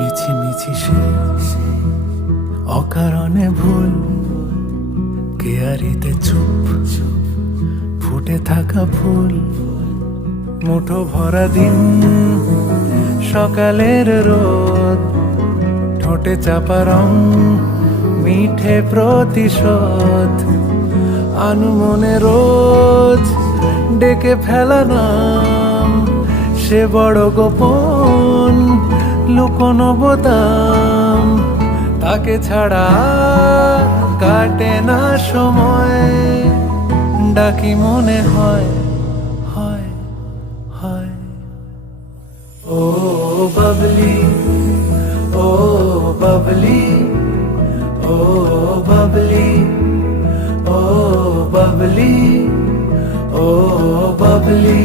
মিছিমিছি সে অকারণে ভুল, কেয়ারিতে চুপ ফুটে থাকা ফুল, মুঠো ভরা দিন সকালের রোদ, ঠোঁটে চাপা রং মিঠে প্রতিশোধ, আনুমনে রোজ ডেকে ফেলা নাম, সে বড় গোপন লুকোনো বোতাম, তাকে ছাড়া কাটে না সময়, ডাকি মনে হয় হয় হয়। ও বাবলি, ও বাবলি, ও বাবলি, ও বাবলি, ও বাবলি।